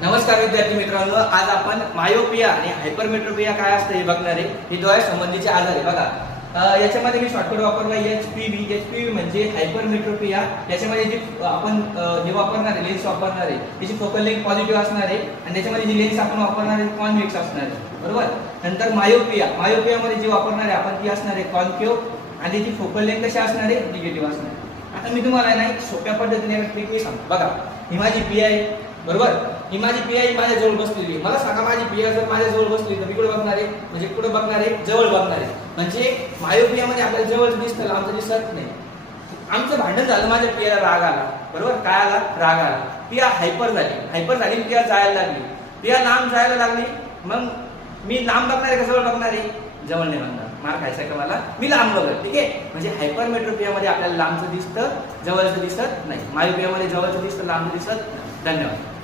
नमस्कार विद्यार्थी मित्रांनो, आज आपण मायोपिया आणि हायपरमेट्रोपिया काय असतं हे बघणार आहे। हे डोळ्या संबंधीचे आजार आहे बघा। याच्यामध्ये मी शॉर्टकट वापरला HPV म्हणजे हायपरमेट्रोपिया। याच्यामध्ये जे आपण जे वापरणार आहे लेन्स वापरणार आहे त्याची फोकल लेंथ पॉझिटिव्ह असणार आहे आणि त्याच्यामध्ये जी लेन्स आपण वापरणार आहे कॉन्व्हेक्स असणार आहे, बरोबर। नंतर मायोपियामध्ये जे वापरणार आहे आपण ती असणार आहे कॉन्केव्ह आणि त्याची फोकल लेंथ कशी असणार आहे निगेटिव्ह असणार आहे। आता मी तुम्हाला ना एक सोप्या पद्धतीने एक ट्रिक सांगतो बघा। ही माझी पी आहे, बरोबर। ही माझी पी आई माझ्या जवळ बसलेली आहे। मला सांगा माझी पी आई जर माझ्या जवळ बसली तर मी कुठे बघणार आहे, म्हणजे कुठे बघणार आहे, जवळ बघणार आहे। म्हणजे मायोपियामध्ये आपल्याला जवळ दिसतं, लांब दिसत नाही। आमचं भांडण झालं, माझ्या पियाला राग आला, बरोबर। काय आला? राग आला। पिया हायपर झाली, पिया जायला लागली, पिया लांब जायला लागली। मग मी लांब बघणार आहे का जवळ बघणार आहे? जवळ नाही बघणार, मार खायचा का मला, मी लांब बघत, ठीक आहे। म्हणजे हायपरमेट्रोपियामध्ये आपल्याला लांबचं दिसतं, जवळचं दिसत नाही। मायोपियामध्ये जवळचं दिसतं, लांबचं दिसत नाही। धन्यवाद।